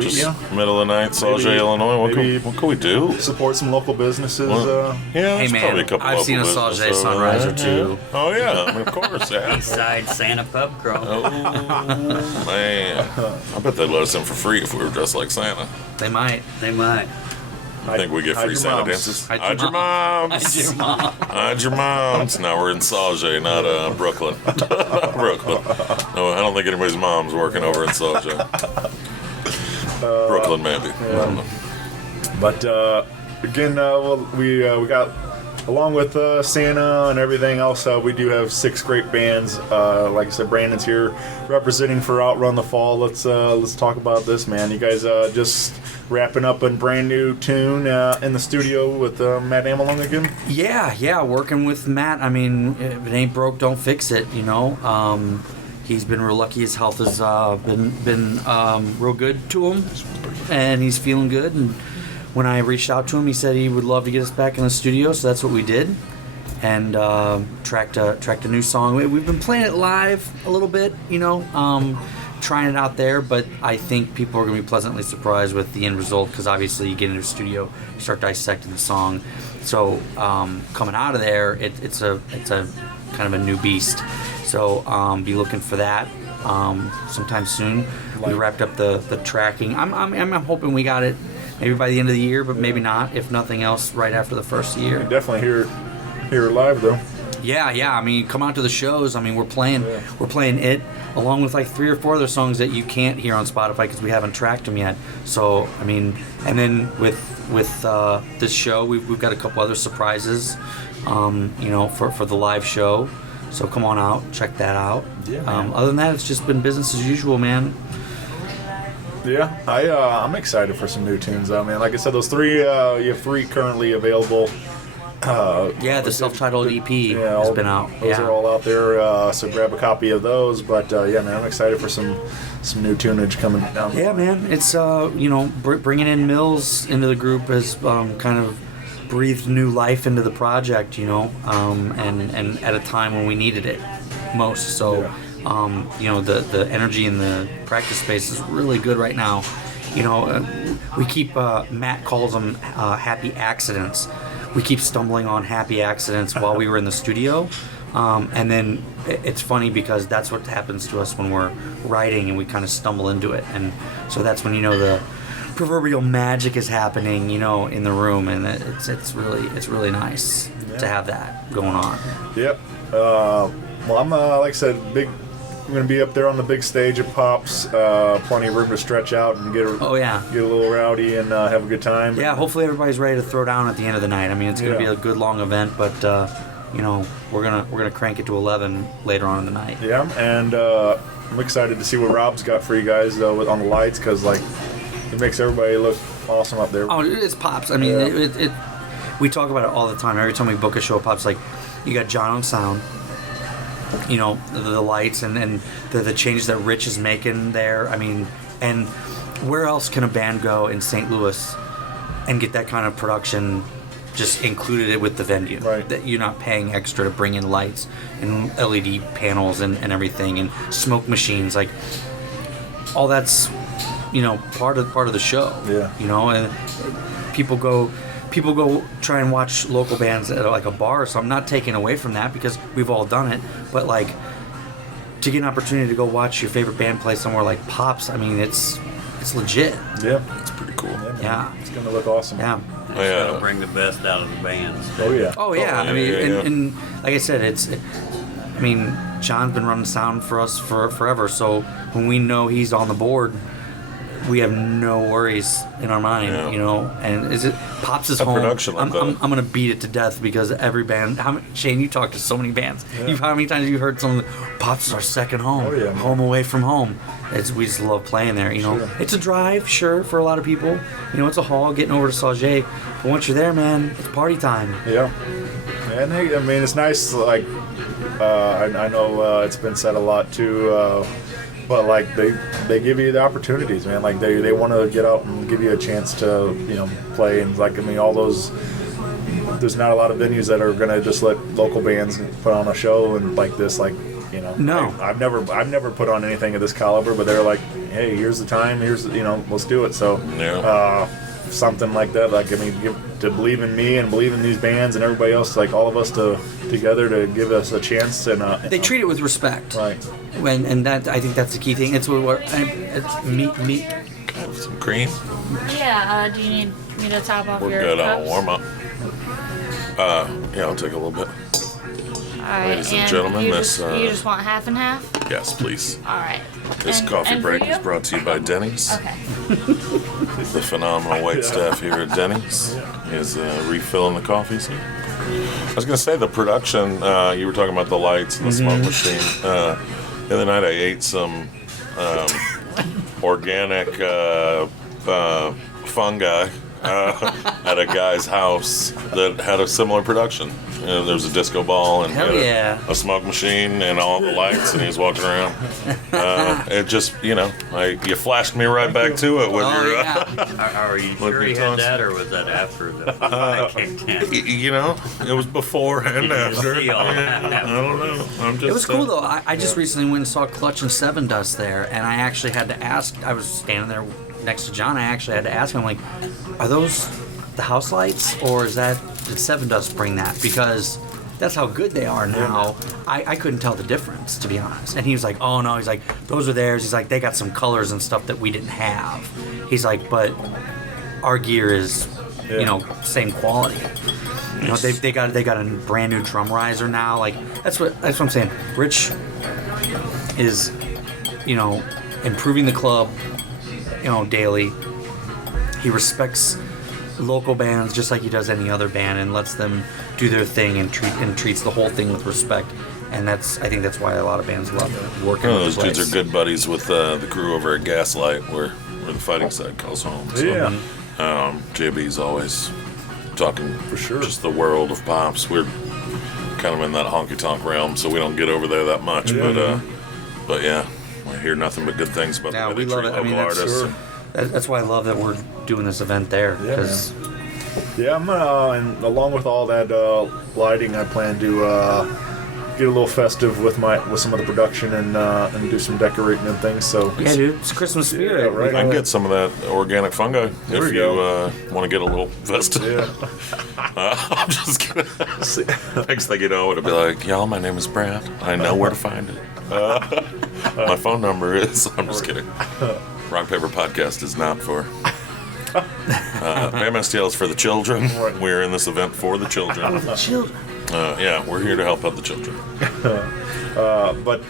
Just yeah, middle of the night, Sauget, Illinois. What can we do? support some local businesses. Yeah, Hey there's man, probably a couple I've seen a local Sauget businesses over sunrise there. or two. Oh yeah, I mean, of course. Yeah. Eastside Santa pub crawl. Oh man, I bet they'd let us in for free if we were dressed like Santa. They might. They might. I think we get free Santa dances. Hide your moms. Hide your mom. Hide your moms. Now we're in Sauget, not Brooklyn. Brooklyn. No, I don't think anybody's mom's working over in Sauget. Brooklyn, maybe. Yeah. But again, we got, along with Santa and everything else, we do have 6 great bands. Like I said, Brandon's here representing for Outrun the Fall. Let's talk about this, man. You guys just wrapping up a brand new tune in the studio with Matt Amelung again? Yeah, working with Matt. I mean, if it ain't broke, don't fix it, you know. He's been real lucky. His health has been real good to him, and he's feeling good. And when I reached out to him, he said he would love to get us back in the studio, so that's what we did. And tracked a new song. We've been playing it live a little bit, you know, trying it out there, but I think people are going to be pleasantly surprised with the end result, because obviously you get into the studio, you start dissecting the song. So coming out of there, it's a kind of a new beast. So be looking for that sometime soon. We wrapped up the tracking. I'm hoping we got it maybe by the end of the year, but maybe not. If nothing else, right after the first year. You definitely hear it live though. Yeah. I mean, come out to the shows. I mean, we're playing it along with like 3 or 4 other songs that you can't hear on Spotify because we haven't tracked them yet. So I mean, and then with this show, we've got a couple other surprises, you know, for the live show. So come on out, check that out. Yeah, other than that, it's just been business as usual, man. Yeah, I'm excited for some new tunes. I mean, like I said, those 3 you have 3 currently available. The self-titled EP has been out. Those are all out there, so grab a copy of those. But yeah, man, I'm excited for some new tunage coming down. Yeah, man, it's you know, bringing in Mills into the group has kind of breathed new life into the project, you know, and at a time when we needed it most. So, you know, the energy in the practice space is really good right now. You know, we keep Matt calls them happy accidents. We keep stumbling on happy accidents while we were in the studio, and then it's funny because that's what happens to us when we're writing and we kind of stumble into it, and so that's when, you know, the proverbial magic is happening, you know, in the room, and it's really nice to have that going on. Yep. Well, I'm like I said, I'm going to be up there on the big stage at Pops. Plenty of room to stretch out and get a little rowdy and have a good time. Yeah, hopefully everybody's ready to throw down at the end of the night. I mean, it's going to be a good long event, but you know, we're gonna crank it to 11 later on in the night. Yeah, and I'm excited to see what Rob's got for you guys on the lights, because like it makes everybody look awesome up there. Oh, it's Pops. I mean, we talk about it all the time. Every time we book a show at Pops, like you got John on sound. You know, the lights and the changes that Rich is making there. I mean, and where else can a band go in St. Louis and get that kind of production just included it with the venue? Right. That you're not paying extra to bring in lights and LED panels and everything and smoke machines. Like, all that's, you know, part of the show. Yeah. You know, and people go try and watch local bands at like a bar, so I'm not taking away from that because we've all done it, but like to get an opportunity to go watch your favorite band play somewhere like Pops, I mean, it's legit. Yeah, It's pretty cool. Yeah. It's gonna look awesome. Yeah. It'll bring the best out of the bands. Oh yeah. Oh yeah. I mean, and like I said, I mean, John's been running sound for us for forever, so when we know he's on the board, we have no worries in our mind, you know. And is it Pops is home? Production like I'm gonna beat it to death because every band. Shane, you talk to so many bands. Yeah. How many times have you heard someone? Pops is our second home. Oh, yeah, man. Home away from home. We just love playing there. You know, It's a drive, sure, for a lot of people. You know, it's a haul getting over to Sauget. But once you're there, man, it's party time. Yeah. And I mean, it's nice. Like I know it's been said a lot too. But like they give you the opportunities, man. Like they want to get out and give you a chance to, you know, play. And like, I mean, all those, there's not a lot of venues that are gonna just let local bands put on a show and like this, like, you know. No. I've never put on anything of this caliber, but they're like, hey, here's the time, you know, let's do it. So something like that, like, I mean, to believe in me and believe in these bands and everybody else, like all of us together to give us a chance. And they treat it with respect, right? And that, I think that's the key thing. It's what it's meat. Some cream. Yeah, do you need me to top off We're your good on cups? a warm-up. Yeah, I'll take a little bit. Alright, Ladies and gentlemen, you this, you just want half and half? Yes, please. Alright. This coffee and break for you? is brought to you by Denny's. Okay. The phenomenal wait staff here at Denny's is refilling the coffees. I was going to say the production, you were talking about the lights and the smoke machine. The other night I ate some organic fungi at a guy's house that had a similar production. You know, there was a disco ball and Hell yeah. a smoke machine and all the lights, and he was walking around. It just, you flashed me right back to it with your. Are you sure he had that, or was that after the fire kicked in? It was before and after. See all that. I don't know. I'm just. It was cool though. I just recently went and saw Clutch and Seven Dust there, and I actually had to ask. I was standing there next to John. I actually had to ask him, like, are those the house lights, or did Seven Dust bring that? Because that's how good they are now. I couldn't tell the difference, to be honest. And he was like, oh no, he's like, those are theirs. He's like, they got some colors and stuff that we didn't have. He's like, but our gear is, same quality. They got a brand new drum riser now. Like that's what I'm saying. Rich is, improving the club, daily. He respects local bands just like he does any other band, and lets them do their thing and treats the whole thing with respect. And I think that's why a lot of bands love working with Those the dudes place. are good buddies with the crew over at Gaslight, where the fighting side calls home. So, JB's always talking For sure. just the world of pops. We're kind of in that honky tonk realm, so we don't get over there that much. But yeah, I hear nothing but good things about Yeah, the way we they love treat it. I mean, local artists. that's why I love that we're doing this event there. Yeah, Because Yeah, I'm and along with all that lighting, I plan to get a little festive with some of the production and do some decorating and things. So yeah, dude, it's Christmas spirit. Yeah, right. I can get some of that organic fungi There if we you go. want to get a little festive. Yeah. I'm just kidding. Next thing you know, it'll be like, y'all, my name is Brad. I know where to find it. My phone number is. I'm just kidding. Rock Paper Podcast is not for. BAMSTL is for the children. We're in this event for the children. Children. Yeah, we're here to help out the children. But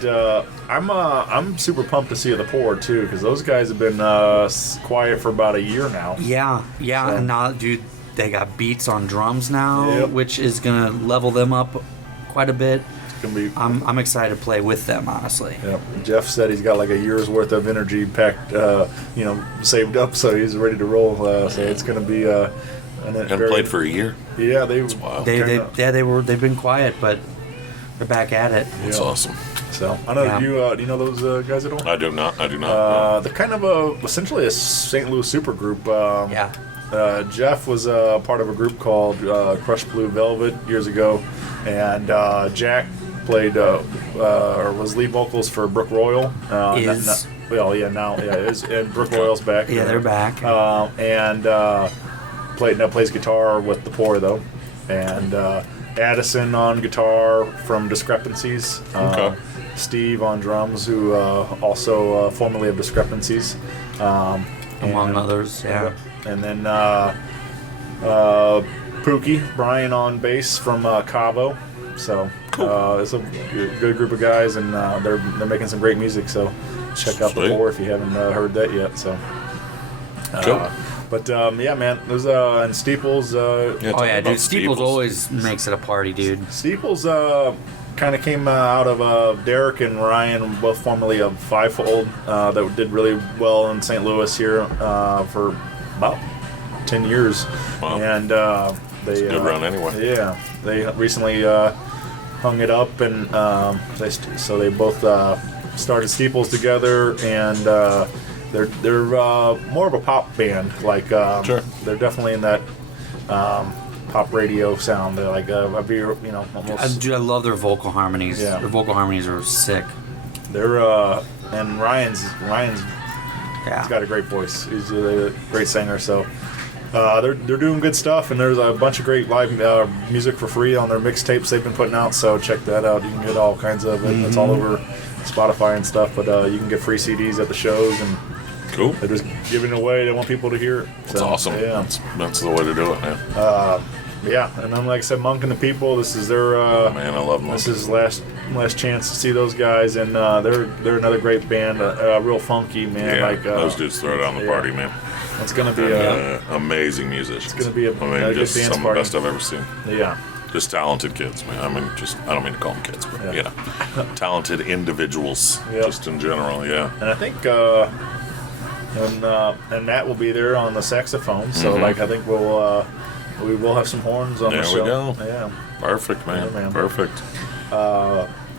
I'm super pumped to see THEPOUR too, because those guys have been quiet for about a year now. Yeah, So- and now, dude, they got beats on drums now, Yep. which is gonna level them up quite a bit. It's gonna be. I'm excited to play with them, honestly. Yeah, Jeff said he's got like a year's worth of energy packed, saved up, so he's ready to roll. So it's gonna be. And played for a year. Yeah, Wow. They've been quiet, but they're back at it. That's awesome. So I know Yeah. you. Do you know those guys at all? I do not. They're kind of essentially a St. Louis supergroup. Yeah. Jeff was part of a group called Crushed Blue Velvet years ago, and Jack played or was lead vocals for Brooke Royal. Is. And Brooke Royal's back. Yeah, they're back. And plays guitar with THEPOUR though, and Addison on guitar from Discrepancies. Okay. Steve on drums, who also formerly of Discrepancies. Among others, yeah. And then Pookie, Brian on bass from Cabo. So it's a good group of guys, and they're making some great music. So check out Sweet. THEPOUR if you haven't heard that yet. So. Cool. But yeah, man, there's and Steeples. Oh yeah, about dude. Steeples always makes it a party, dude. Steeples kind of came out of Derek and Ryan, both formerly of Fivefold, that did really well in St. Louis here for about 10 years. Wow. And they Good run anyway. Yeah, they recently hung it up, and they both started Steeples together, and they're more of a pop band. Like Sure. they're definitely in that pop radio sound. They're like almost. Dude, I love their vocal harmonies. Yeah. Their vocal harmonies are sick. They're and Ryan's Yeah. got a great voice. He's a great singer. So they're doing good stuff, and there's a bunch of great live music for free on their mixtapes they've been putting out. So check that out. You can get all kinds of it. It's all over Spotify and stuff. But you can get free CDs at the shows, and Cool. They're just giving it away. They want people to hear it. That's awesome. Yeah. That's the way to do it, man. Yeah, and then like I said, MONKH and the People. This is their Man, I love this MONKH. is last chance to see those guys, and they're another great band, real funky, man. Yeah, like those dudes throw it on the party, man. It's gonna be amazing musicians. it's gonna be a good just dance some party. of the best I've ever seen. Yeah. Just talented kids, man. I mean, I don't mean to call them kids, but talented individuals, just in general. Yeah. And I think and Matt will be there on the saxophone. So like I think we will have some horns on the show. There we go. Yeah. Perfect, man. Yeah, man. Perfect.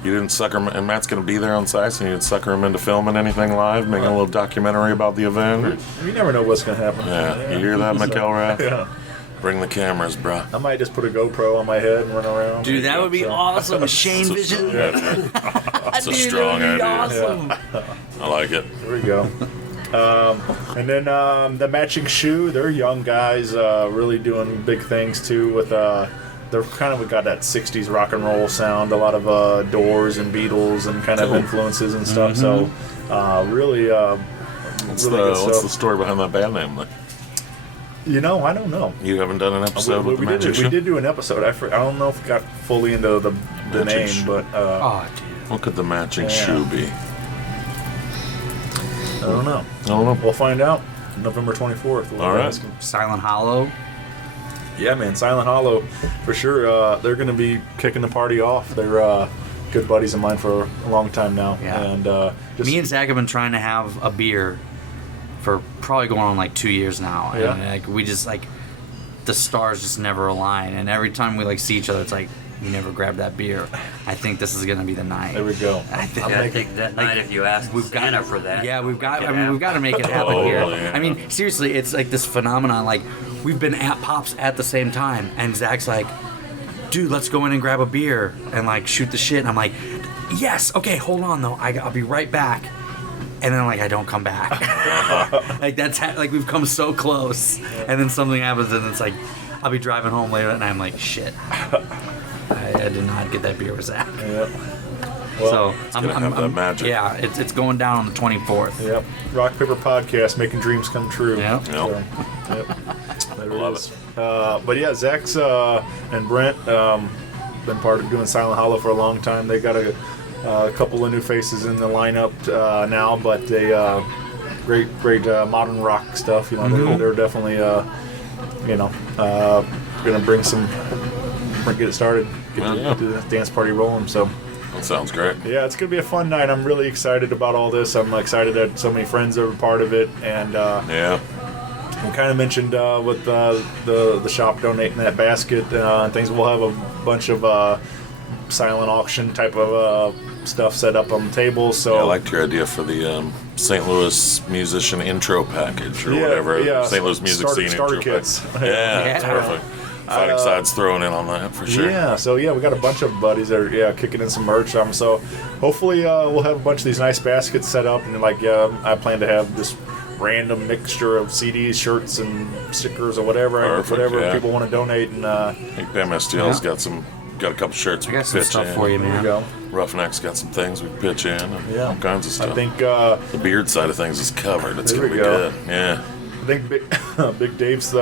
You didn't sucker him, and Matt's going to be there on sax, and you didn't sucker him into filming anything live, making a little documentary about the event. You never know what's gonna happen. Yeah. You hear that, McElrath? Yeah. Bring the cameras, bruh. I might just put a GoPro on my head and run around. Dude, that would be awesome. Shane Vision. That's a strong idea. Awesome. I like it. There we go. And then the Matching Shoe, they're young guys, really doing big things too. With they're kind of got that '60s rock and roll sound, a lot of Doors and Beatles and kind of influences and stuff. So really, What's really good the stuff. story behind that band name? Like, You know, I don't know. you haven't done an episode with the Magic We Show? did do an episode. I don't know if we got fully into the Magic name, Shoe. but Oh, dude. What could the matching Yeah. shoe be? I don't know. I don't know. We'll find out November 24th. We'll All right. ask 'em. Silent Hollow. Yeah, man, Silent Hollow, for sure. They're going to be kicking the party off. They're good buddies of mine for a long time now. Yeah. And just, Me and Zach have been trying to have a beer for probably going on like 2 years now. Yeah. And like we just like the stars just never align. And every time we like see each other, it's like we never grab that beer. I think this is gonna be the night. there we go. I think. I think that night, if you ask Santa for that, Yeah, we've got. make I it mean, we've got to make it happen Oh, here. yeah. I mean, seriously, it's like this phenomenon. Like, we've been at Pops at the same time, and Zach's like, "Dude, let's go in and grab a beer and like shoot the shit." And I'm like, "Yes, okay, hold on though. I'll be right back." And then like I don't come back. Like that's like we've come so close, and then something happens, and it's like I'll be driving home later, and I'm like, "Shit." I did not get that beer with Zach. Yep. Well, So gonna have that magic. Yeah, it's going down on the 24th. Yep. Rock Paper Podcast, making dreams come true. Yep. So, yep. There Love it is. But yeah, Zach's and Brent been part of doing Silent Hollow for a long time. They got a couple of new faces in the lineup now, but they great modern rock stuff. You know, they're definitely gonna bring get it started, get the dance party rolling. So. That sounds great. Yeah, it's gonna be a fun night. I'm really excited about all this. I'm excited that so many friends are part of it, and Yeah. we kind of mentioned with the shop donating that basket and things. We'll have a bunch of silent auction type of stuff set up on the table. So I liked your idea for the St. Louis musician intro package or whatever. Yeah, St. Louis music scene starter intro kits. package. Yeah, that's perfect. Fighting Side's throwing in on that for sure. Yeah, so we got a bunch of buddies that are kicking in some merch. So hopefully we'll have a bunch of these nice baskets set up, and I plan to have this random mixture of CDs, shirts, and stickers or whatever, Perfect, yeah. people want to donate. And I think BAMSTL's got a couple shirts we I got can some pitch stuff in. for you, there man. you go. Roughneck's got some things we can pitch in and Yeah. all kinds of stuff. I think the beard side of things is covered. It's There going to we be go. good. Yeah. Big Dave's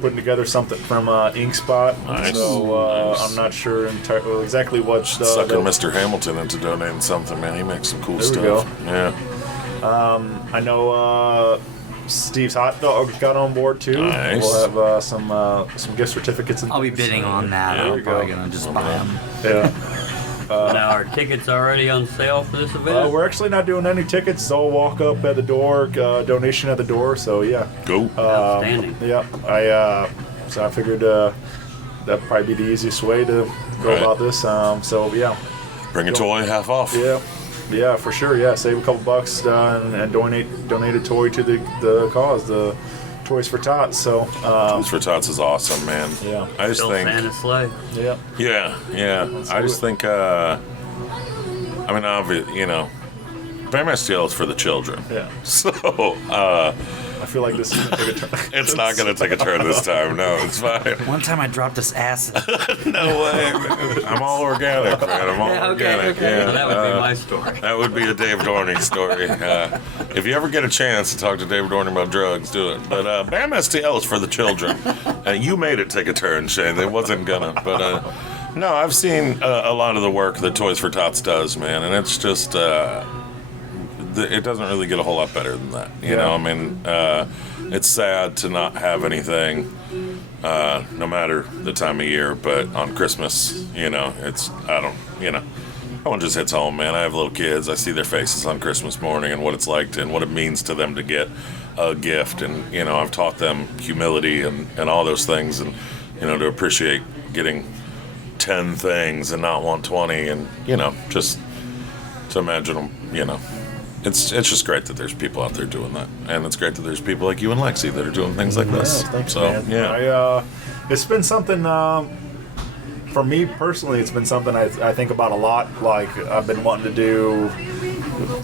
putting together something from Ink Spot. Nice. So Nice. I'm not sure exactly what. Sucking Mr. Hamilton into donating something, man. He makes some cool There we stuff. go. Yeah. I know Steve's Hot Dog got on board too. Nice. We'll have some gift certificates. And I'll be things. bidding on that. Yeah, I'm there you probably go. gonna just buy them. Yeah. now are tickets already on sale for this event? We're actually not doing any tickets. It's all walk up at the door, donation at the door. So yeah. Go. Outstanding. Yeah. So I figured that'd probably be the easiest way to go Right. about this. So yeah. Bring a toy, half off. Yeah, for sure. Yeah, save a couple bucks and donate a toy to the cause, the Toys for Tots. So Toys for Tots is awesome, man. Yeah. I just Still think. Santa's sleigh. yeah, Yeah. I do just it. think. BAMSTL is for the children. yeah. So, I feel like this is going to take a turn. It's not going to take a turn this time. No, it's fine. One time I dropped this acid. No way, man. I'm all organic, man. I'm all organic. okay. Yeah, So that would be my story. that would be a Dave Dorney story. If you ever get a chance to talk to Dave Dorney about drugs, do it. But BAMSTL is for the children. You made it take a turn, Shane. It wasn't gonna. But no, I've seen a lot of the work that Toys for Tots does, man, and it's just it doesn't really get a whole lot better than that. You know, I mean, it's sad to not have anything, no matter the time of year. But on Christmas, you know, that one just hits home, man. I have little kids. I see their faces on Christmas morning and what it's like and what it means to them to get a gift. And, you know, I've taught them humility and all those things and, you know, to appreciate getting 10 things and not want 20 and, you know, just to imagine them, you know. It's just great that there's people out there doing that. And it's great that there's people like you and Lexi that are doing things like this. Thanks, so, man. yeah. It's been something... for me personally, it's been something I think about a lot. Like, I've been wanting to do,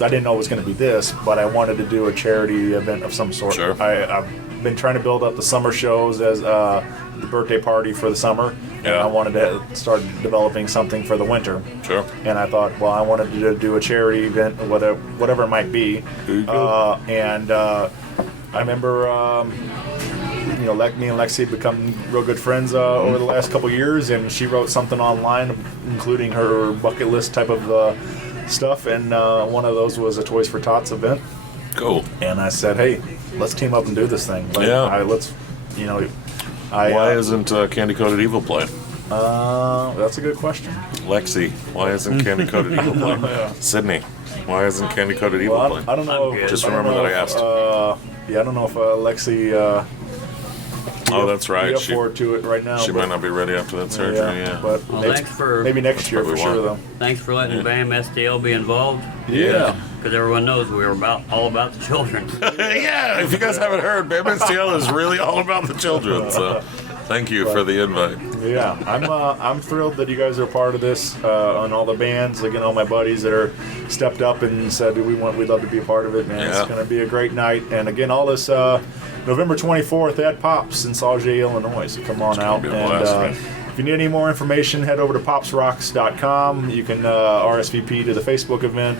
I didn't know it was going to be this, but I wanted to do a charity event of some sort. Sure. I've been trying to build up the summer shows as the birthday party for the summer. And Yeah. I wanted to start developing something for the winter. Sure. And I thought, well, I wanted to do a charity event, whatever it might be. I remember... you know, me and Lexi have become real good friends over the last couple years, and she wrote something online, including her bucket list type of stuff, and one of those was a Toys for Tots event. Cool. And I said, hey, let's team up and do this thing. Like, Yeah. Why isn't Candy Coated Evil playing? That's a good question. Lexi, why isn't Candy Coated Evil playing? Sydney, why isn't Candy Coated Evil Well, playing? I don't know. I'm good. Just I don't remember know that I asked. I don't know if Lexi... Oh, that's right. Be up forward to it right now. She might not be ready after that surgery. Yeah. But Well, maybe next year for probably sure, why. though. Thanks for letting BAMSTL be involved. Yeah. Because everyone knows we were all about the children. Yeah. If you guys haven't heard, BAMSTL is really all about the children. So, thank you for the invite. Yeah, I'm thrilled that you guys are part of this, and all the bands, again, all my buddies that are stepped up and said we'd love to be a part of it, man. Yeah. It's going to be a great night, and again, all this November 24th at Pops in Sauget, Illinois. So come on out, be a and blast, man. if you need any more information, head over to popsrocks.com. You can RSVP to the Facebook event.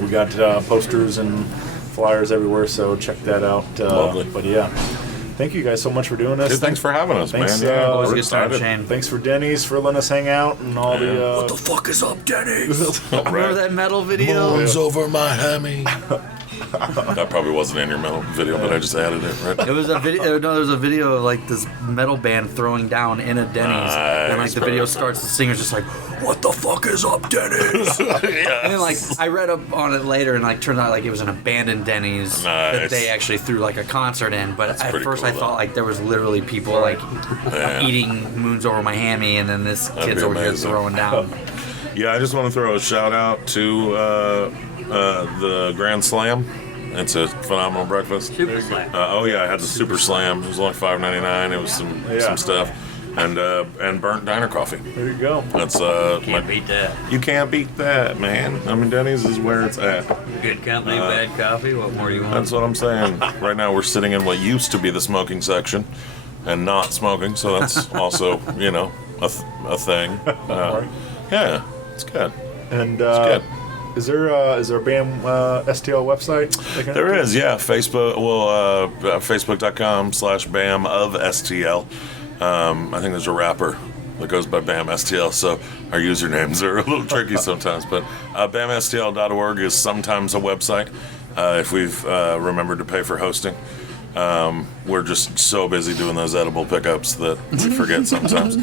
We got posters and flyers everywhere, so check that out. Lovely. But yeah. Thanks you guys so much for doing this. Dude, thanks for having us, Thanks, man. Yeah, always we're a good time, excited. Shane. Thanks for Denny's for letting us hang out and all What the. the fuck is up, Denny? Remember that metal video? Moons over Miami. That probably wasn't in your metal video, but I just added it, right? It was a video. No, there was a video of like this metal band throwing down in a Denny's, and like the video starts. The singer's just like, "What the fuck is up, Denny's?" And then like I read up on it later, and like turned out like it was an abandoned Denny's that Nice. they actually threw like a concert in. But at pretty first cool, I thought like there was literally people like Yeah. eating moons over Miami, and then this That'd kid's be over here amazing. throwing down. Yeah, I just want to throw a shout out to the Grand Slam. It's a phenomenal breakfast. Super Slam. Oh yeah, I had the Super Slam. It was only $5.99. It was some stuff, and burnt diner coffee. There you go. That's Can't beat that. you can't beat that, man. I mean, Denny's is where it's at. Good company, bad coffee. What more do you want? That's what I'm saying. Right now, we're sitting in what used to be the smoking section, and not smoking. So that's also, you know, a thing. Yeah, it's good. And good. is there a BAM STL website? There is, yeah. Facebook, Facebook.com/BAM of STL. I think there's a rapper that goes by BAMSTL, so our usernames are a little tricky sometimes. But BAMSTL.org is sometimes a website if we've remembered to pay for hosting. We're just so busy doing those edible pickups that we forget sometimes.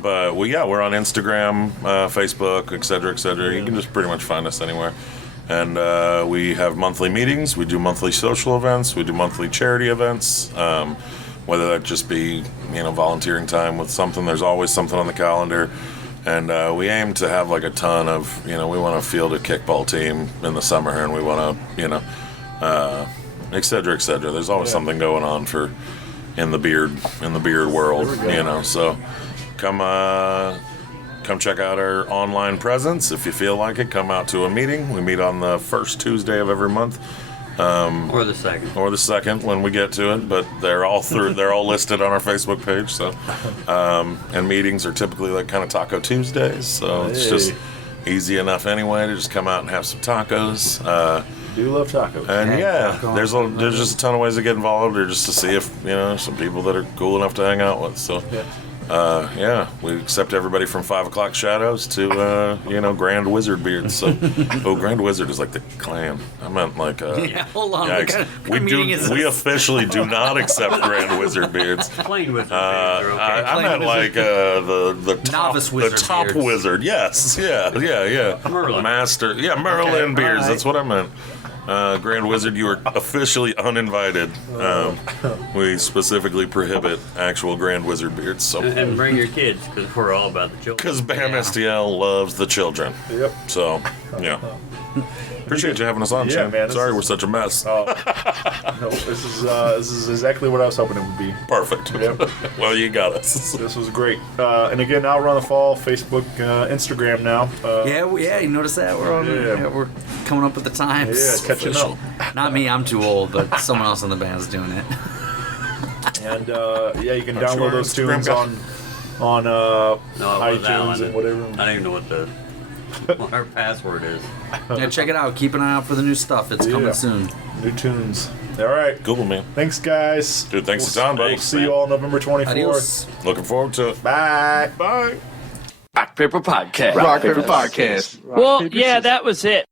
But we're on Instagram, Facebook, et cetera, et cetera. You can just pretty much find us anywhere. And we have monthly meetings. We do monthly social events. We do monthly charity events. Whether that just be, you know, volunteering time with something. There's always something on the calendar. And we aim to have like a ton of, you know, we want to field a kickball team in the summer, and we want to, you know, et cetera, et cetera. There's always something going on in the beard world, you know. So come check out our online presence if you feel like it. Come out to a meeting. We meet on the first Tuesday of every month Or the second. Or the second when we get to it, but they're all listed on our Facebook page. So, and meetings are typically like kind of Taco Tuesdays, so it's just easy enough anyway to just come out and have some tacos. Do love tacos. And there's just a ton of ways to get involved, or just to see if some people that are cool enough to hang out with. So. We accept everybody from 5 o'clock shadows to Grand Wizard beards. So, Grand Wizard is like the clan. I meant like hold on. We officially do not accept Grand Wizard beards. Plain wizard beards are okay. I meant like the top, Novice wizard the top beards. wizard. Yes, yeah. Merlin. Master, Merlin beards. right. That's what I meant. Grand Wizard, you are officially uninvited. We specifically prohibit actual Grand Wizard beards. So, And bring your kids, because we're all about the children. because BAMSTL loves the children. Yep. So, yeah. Appreciate you having us on, Yeah, Shane. man, this Sorry is- we're such a mess. No, this is exactly what I was hoping it would be. Perfect. Yep. Well, you got us. This was great. And again, Outrun the Fall, Facebook, Instagram now. You notice that we're on. Yeah. We're coming up with the times. Yeah, catching up. Not me, I'm too old, but someone else in the band's doing it. And you can Aren't you download our those Instagram tunes guy? on No, it was iTunes Alan. and whatever. I don't even know what our password is. Yeah, check it out. Keep an eye out for the new stuff. It's coming soon. New tunes. All right. Cool, man. Thanks, guys. Dude, thanks a ton, buddy. We'll see you all November 24th. Adios. Looking forward to it. Bye. Bye. Rock Paper Podcast. Rock Paper Podcast. Well, yeah, that was it.